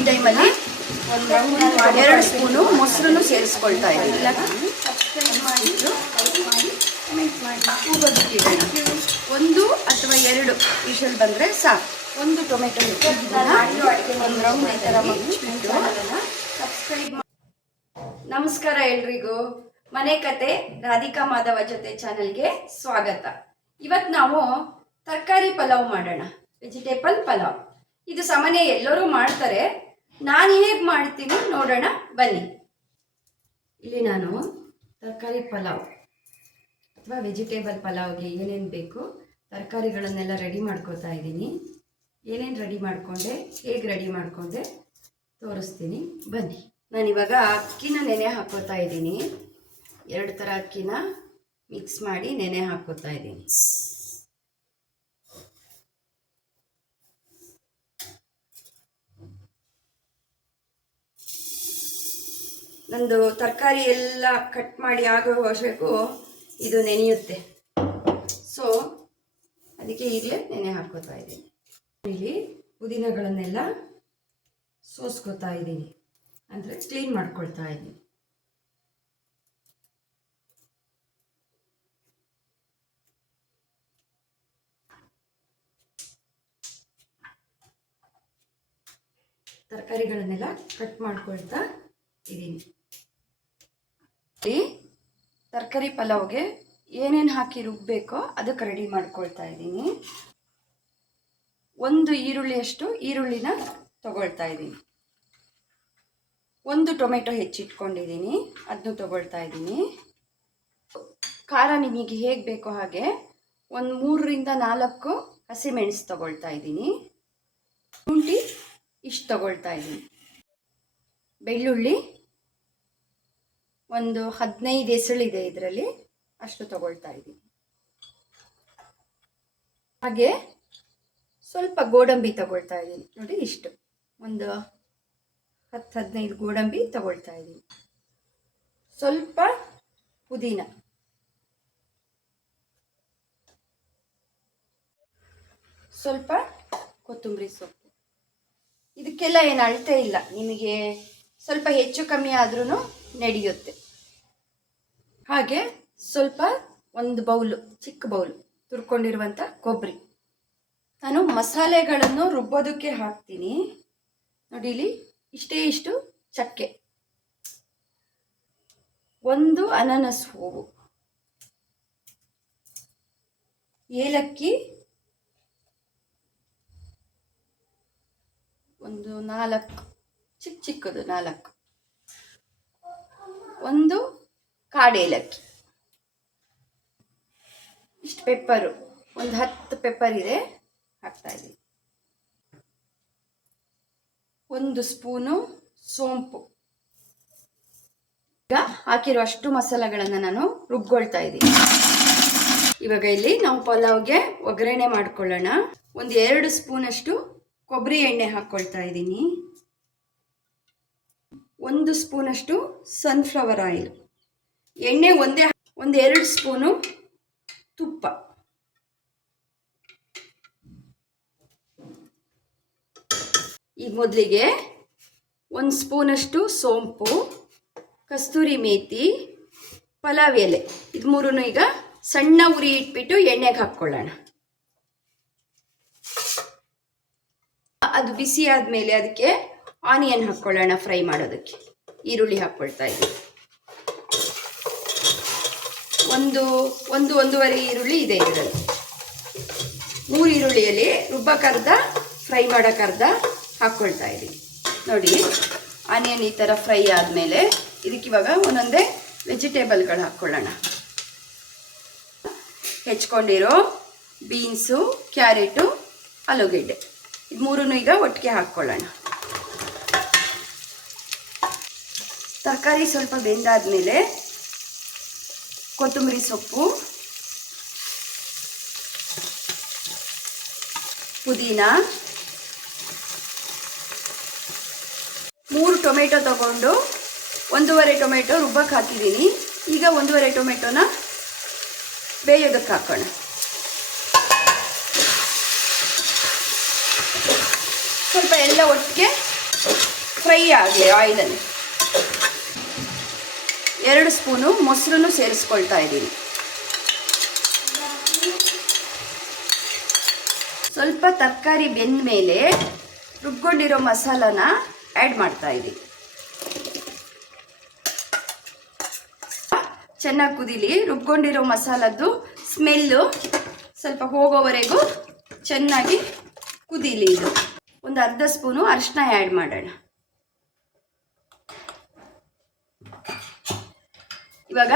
ಈ ಟೈಮಲ್ಲಿ ಒಂದು ಎರಡು ಸ್ಪೂನು ಮೊಸರನ್ನು ಸೇರಿಸ್ಕೊಳ್ತಾ ಇದ್ದೀನಿ. ಕೂಗೋದಕ್ಕಿಡೋಣ ಒಂದು ಅಥವಾ ಎರಡು ವಿಷಲ್ ಬಂದರೆ ಸಾಕು. ಒಂದು ಟೊಮೆಟೊ ಒಂದು ರೌಂಡ್ ಈ ಥರ ಮುಚ್ಚಿಬಿಟ್ಟು ಸಬ್ಸ್ಕ್ರೈಬ್ ನಮಸ್ಕಾರ ಎಲ್ರಿಗೂ. ಮನೆ ಕತೆ ರಾಧಿಕಾ ಮಾಧವ ಜೊತೆ ಚಾನಲ್ಗೆ ಸ್ವಾಗತ. ಇವತ್ತು ನಾವು ತರಕಾರಿ ಪಲಾವ್ ಮಾಡೋಣ. ವೆಜಿಟೇಬಲ್ ಪಲಾವ್. ಇದು ಸಾಮಾನ್ಯ ಎಲ್ಲರೂ ಮಾಡ್ತಾರೆ ನಾನು ಹೇಗೆ ಮಾಡ್ತೀನಿ ನೋಡೋಣ, ಬನ್ನಿ. ಇಲ್ಲಿ ನಾನು ತರಕಾರಿ ಪಲಾವ್ ಅಥವಾ ವೆಜಿಟೇಬಲ್ ಪಲಾವ್ಗೆ ಏನೇನು ಬೇಕು ತರಕಾರಿಗಳನ್ನೆಲ್ಲ ರೆಡಿ ಮಾಡ್ಕೋತಾ ಇದ್ದೀನಿ. ಏನೇನು ರೆಡಿ ಮಾಡಿಕೊಂಡೆ, ಹೇಗೆ ರೆಡಿ ಮಾಡಿಕೊಂಡೆ ತೋರಿಸ್ತೀನಿ. ಬನ್ನಿ. ನಾನಿವಾಗ ಅಕ್ಕಿನ ನೆನೆ ಹಾಕೋತಾ ಇದ್ದೀನಿ. ಎರಡು ಥರ ಅಕ್ಕಿನ ಮಿಕ್ಸ್ ಮಾಡಿ ನೆನೆ ಹಾಕೋತಾ ಇದ್ದೀನಿ. ನಂದು ತರಕಾರಿ ಎಲ್ಲ ಕಟ್ ಮಾಡಿ ಆಗೋ ವರ್ಷಕ್ಕೂ ಇದು ನೆನೆಯುತ್ತೆ. ಸೊ ಅದಕ್ಕೆ ಈಗಲೇ ನೆನೆ ಹಾಕೋತಾ ಇದ್ದೀನಿ. ಇಲ್ಲಿ ಪುದೀನಗಳನ್ನೆಲ್ಲ ಸೋಸ್ಕೋತಾ ಇದ್ದೀನಿ. ಅಂದರೆ ಕ್ಲೀನ್ ಮಾಡ್ಕೊಳ್ತಾ ಇದ್ದೀನಿ. ತರಕಾರಿಗಳನ್ನೆಲ್ಲ ಕಟ್ ಮಾಡ್ಕೊಳ್ತಾ ಇದ್ದೀನಿ ತರಕಾರಿ ಪಲಾವ್ಗೆ ಏನೇನು ಹಾಕಿ ರುಬ್ಬೇಕೋ ಅದಕ್ಕೆ ರೆಡಿ ಮಾಡ್ಕೊಳ್ತಾ ಇದ್ದೀನಿ. ಒಂದು ಈರುಳ್ಳಿಯಷ್ಟು ಈರುಳ್ಳಿನ ತಗೊಳ್ತಾ ಇದ್ದೀನಿ. ಒಂದು ಟೊಮೆಟೊ ಹೆಚ್ಚಿಟ್ಕೊಂಡಿದ್ದೀನಿ ಅದನ್ನು ತಗೊಳ್ತಾ ಇದ್ದೀನಿ. ಖಾರ ನಿಮಗೆ ಹೇಗೆ ಬೇಕೋ ಹಾಗೆ ಒಂದು ಮೂರರಿಂದ ನಾಲ್ಕು ಹಸಿಮೆಣಸು ತಗೊಳ್ತಾ ಇದ್ದೀನಿ. ಶುಂಠಿ ಇಷ್ಟು ತಗೊಳ್ತಾ ಇದ್ದೀನಿ. ಬೆಳ್ಳುಳ್ಳಿ ಒಂದು ಹದಿನೈದು ಎಸಳಿದೆ ಇದರಲ್ಲಿ. ಅಷ್ಟು ತಗೊಳ್ತಾ ಇದ್ದೀನಿ. ಹಾಗೆ ಸ್ವಲ್ಪ ಗೋಡಂಬಿ ತಗೊಳ್ತಾ ಇದ್ದೀನಿ. ನೋಡಿ ಇಷ್ಟು. ಒಂದು ಹತ್ತು ಹದಿನೈದು ಗೋಡಂಬಿ ತಗೊಳ್ತಾ ಇದ್ದೀನಿ. ಸ್ವಲ್ಪ ಪುದೀನ. ಸ್ವಲ್ಪ ಕೊತ್ತಂಬರಿ ಸೊಪ್ಪು. ಇದಕ್ಕೆಲ್ಲ ಏನು ಅಳತೆ ಇಲ್ಲ. ನಿಮಗೆ ಸ್ವಲ್ಪ ಹೆಚ್ಚು ಕಮ್ಮಿ ಆದ್ರೂ ನಡೆಯುತ್ತೆ. ಹಾಗೆ ಸ್ವಲ್ಪ ಒಂದು ಬೌಲು, ಚಿಕ್ಕ ಬೌಲು ತುರ್ಕೊಂಡಿರುವಂಥ ಕೊಬ್ಬರಿ ನಾನು ಮಸಾಲೆಗಳನ್ನು ರುಬ್ಬೋದಕ್ಕೆ ಹಾಕ್ತೀನಿ. ನೋಡಿ ಇಲ್ಲಿ ಇಷ್ಟೇ ಇಷ್ಟು ಚಕ್ಕೆ. ಒಂದು ಅನಾನಸ್ ಹೂವು. ಏಲಕ್ಕಿ ಒಂದು ನಾಲ್ಕು ಚಿಕ್ಕ ಚಿಕ್ಕದು ನಾಲ್ಕು. ಒಂದು ಕಾಡೇಲಕ್ಕಿ ಇಷ್ಟು ಪೆಪ್ಪರು, ಒಂದು ಹತ್ತು ಪೆಪ್ಪರ್ ಇದೆ, ಹಾಕ್ತಾ ಇದ್ದೀನಿ. ಒಂದು ಸ್ಪೂನು ಸೋಂಪು. ಈಗ ಹಾಕಿರೋ ಅಷ್ಟು ಮಸಾಲೆಗಳನ್ನು ನಾನು ರುಬ್ಕೊಳ್ತಾ ಇದ್ದೀನಿ. ಇವಾಗ ಇಲ್ಲಿ ನಾವು ಪಲಾವ್ಗೆ ಒಗ್ಗರಣೆ ಮಾಡ್ಕೊಳ್ಳೋಣ. ಒಂದು ಎರಡು ಸ್ಪೂನಷ್ಟು ಕೊಬ್ಬರಿ ಎಣ್ಣೆ ಹಾಕ್ಕೊಳ್ತಾ ಇದ್ದೀನಿ. ಒಂದು ಸ್ಪೂನಷ್ಟು ಸನ್ಫ್ಲವರ್ ಆಯಿಲ್ ಎಣ್ಣೆ ಒಂದೇ ಒಂದು ಎರಡು ಸ್ಪೂನು ತುಪ್ಪ. ಈಗ ಮೊದಲಿಗೆ ಒಂದು ಸ್ಪೂನಷ್ಟು ಸೋಂಪು, ಕಸ್ತೂರಿ ಮೇಥಿ ಪಲಾವ್ ಎಲೆ. ಇದು ಮೂರೂ ಈಗ ಸಣ್ಣ ಉರಿ ಇಟ್ಬಿಟ್ಟು ಎಣ್ಣೆಗೆ ಹಾಕ್ಕೊಳ್ಳೋಣ. ಅದು ಬಿಸಿ ಆದಮೇಲೆ ಅದಕ್ಕೆ ಆನಿಯನ್ ಹಾಕ್ಕೊಳ್ಳೋಣ ಫ್ರೈ ಮಾಡೋದಕ್ಕೆ. ಈರುಳ್ಳಿ ಹಾಕ್ಕೊಳ್ತಾ ಇದ್ದೀನಿ. ಒಂದು ಒಂದು, ಒಂದೂವರೆ ಈರುಳ್ಳಿ ಇದೆ ಇದರಲ್ಲಿ. ಮೂರು ಈರುಳ್ಳಿಯಲ್ಲಿ ರುಬ್ಬಕ್ಕರ್ಧ ಫ್ರೈ ಮಾಡೋಕ್ಕರ್ಧ ಹಾಕ್ಕೊಳ್ತಾ ಇದ್ದೀನಿ ನೋಡಿ, ಆನಿಯನ್ ಈ ಥರ ಫ್ರೈ ಆದಮೇಲೆ ಇದಕ್ಕೆ ಇವಾಗ ಒಂದೊಂದೇ ವೆಜಿಟೇಬಲ್ಗಳು ಹಾಕ್ಕೊಳ್ಳೋಣ. ಹೆಚ್ಕೊಂಡಿರೋ ಬೀನ್ಸು, ಕ್ಯಾರೆಟು, ಆಲೂಗೆಡ್ಡೆ. ಇದು ಮೂರನ್ನು ಈಗ ಒಟ್ಟಿಗೆ ಹಾಕ್ಕೊಳ್ಳೋಣ. ತರಕಾರಿ ಸ್ವಲ್ಪ ಬೆಂದಾದ್ಮೇಲೆ ಕೊತ್ತಂಬರಿ ಸೊಪ್ಪು, ಪುದೀನ, ಮೂರು ಟೊಮೆಟೊ ತಗೊಂಡು ಒಂದೂವರೆ ಟೊಮೆಟೊ ರುಬ್ಬಕ್ಕೆ ಹಾಕಿದ್ದೀನಿ. ಈಗ ಒಂದೂವರೆ ಟೊಮೆಟೊನ ಬೇಯೋದಕ್ಕೆ ಹಾಕೋಣ. ಸ್ವಲ್ಪ ಎಲ್ಲ ಒಟ್ಟಿಗೆ ಫ್ರೈ ಆಗಲಿ ಆಯಿಲಲ್ಲಿ. ಎರಡು ಸ್ಪೂನು ಮೊಸರನ್ನು ಸೇರಿಸ್ಕೊಳ್ತಾ ಇದ್ದೀನಿ. ಸ್ವಲ್ಪ ತರಕಾರಿ ಬೆಂದ ಮೇಲೆ ರುಬ್ಕೊಂಡಿರೋ ಮಸಾಲಾನ ಆ್ಯಡ್ ಮಾಡ್ತಾ ಇದ್ದೀನಿ. ಚೆನ್ನಾಗಿ ಕುದೀಲಿ, ರುಬ್ಕೊಂಡಿರೋ ಮಸಾಲದ್ದು ಸ್ಮೆಲ್ಲು ಸ್ವಲ್ಪ ಹೋಗೋವರೆಗೂ ಚೆನ್ನಾಗಿ ಕುದೀಲಿ ಇದು. ಒಂದು ಅರ್ಧ ಸ್ಪೂನು ಅರಿಶಿನ ಆ್ಯಡ್ ಮಾಡೋಣ. ಇವಾಗ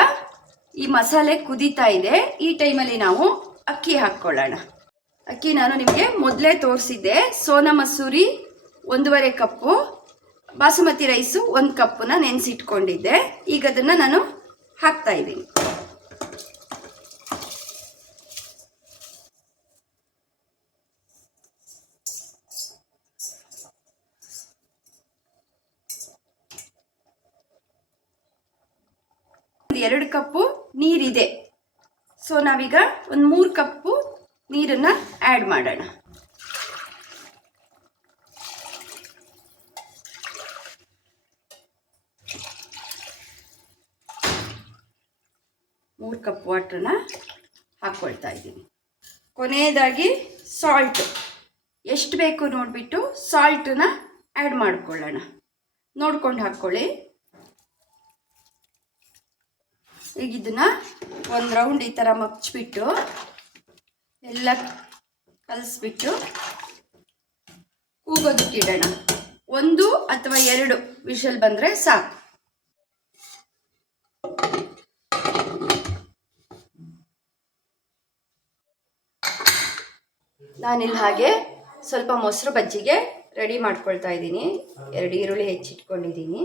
ಈ ಮಸಾಲೆ ಕುದೀತಾ ಇದೆ. ಈ ಟೈಮಲ್ಲಿ ನಾವು ಅಕ್ಕಿ ಹಾಕ್ಕೊಳ್ಳೋಣ. ಅಕ್ಕಿ ನಾನು ನಿಮಗೆ ಮೊದಲೇ ತೋರಿಸಿದ್ದೆ. ಸೋನಾ ಮಸೂರಿ ಒಂದೂವರೆ ಕಪ್ಪು, ಬಾಸುಮತಿ ರೈಸು ಒಂದು ಕಪ್ಪನ್ನ ನೆನೆಸಿಟ್ಕೊಂಡಿದ್ದೆ. ಈಗ ಅದನ್ನು ನಾನು ಹಾಕ್ತಾ ಇದ್ದೀನಿ ಒಂದು ಎರಡು ಕಪ್ಪು ನೀರಿದೆ. ಸೊ ನಾವೀಗ ಒಂದು ಮೂರು ಕಪ್ಪು ನೀರನ್ನು ಆ್ಯಡ್ ಮಾಡೋಣ. ಮೂರು ಕಪ್ ವಾಟ್ರನ್ನ ಹಾಕ್ಕೊಳ್ತಾ ಇದ್ದೀನಿ. ಕೊನೆಯದಾಗಿ ಸಾಲ್ಟ್ ಎಷ್ಟು ಬೇಕು ನೋಡಿಬಿಟ್ಟು ಸಾಲ್ಟನ್ನ ಆ್ಯಡ್ ಮಾಡ್ಕೊಳ್ಳೋಣ. ನೋಡ್ಕೊಂಡು ಹಾಕ್ಕೊಳ್ಳಿ. ಈಗ ಇದನ್ನ ಒಂದು ರೌಂಡ್ ಈ ಥರ ಮಚ್ಬಿಟ್ಟು ಎಲ್ಲ ಕಲಿಸ್ಬಿಟ್ಟು ಕೂಗೋದಕ್ಕಿಡೋಣ ಒಂದು ಅಥವಾ ಎರಡು ವಿಷಲ್ ಬಂದರೆ ಸಾಕು. ನಾನಿಲ್ಲಿ ಹಾಗೆ ಸ್ವಲ್ಪ ಮೊಸರು ಬಜ್ಜಿಗೆ ರೆಡಿ ಮಾಡ್ಕೊಳ್ತಾ ಇದ್ದೀನಿ. ಎರಡು ಈರುಳ್ಳಿ ಹೆಚ್ಚಿಟ್ಕೊಂಡಿದ್ದೀನಿ.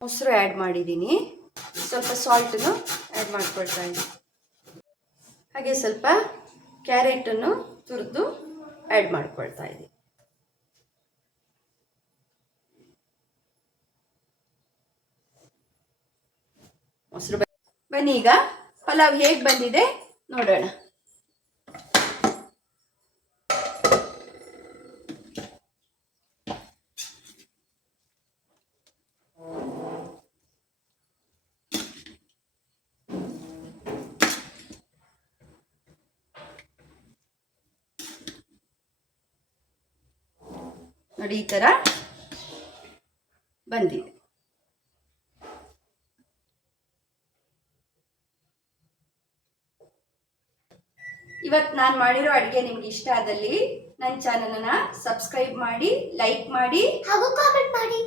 ಮೊಸರು ಆ್ಯಡ್ ಮಾಡಿದ್ದೀನಿ. ಸ್ವಲ್ಪ ಸಾಲ್ಟನ್ನು ಆ್ಯಡ್ ಮಾಡ್ಕೊಳ್ತಾ ಇದ್ದೀನಿ. ಹಾಗೆ ಸ್ವಲ್ಪ ಕ್ಯಾರೆಟನ್ನು ತುರಿದು ಆ್ಯಡ್ ಮಾಡ್ಕೊಳ್ತಾ ಇದ್ದೀನಿ. ಮೊಸರು ಬನ್ನಿ ಈಗ. ಪಲಾವ್ ಹೇಗೆ ಬಂದಿದೆ ನೋಡೋಣ. ನೋಡಿ, ಈ ಥರ ಬಂದಿದೆ. ಇವತ್ತು ನಾನು ಮಾಡಿರೋ ಅಡುಗೆ ನಿಮ್ಗೆ ಇಷ್ಟ ಆದಲ್ಲಿ ನನ್ನ ಚಾನಲನ್ನ ಸಬ್ಸ್ಕ್ರೈಬ್ ಮಾಡಿ ಲೈಕ್ ಮಾಡಿ, ಹಾಗೂ ಕಾಮೆಂಟ್ ಮಾಡಿ.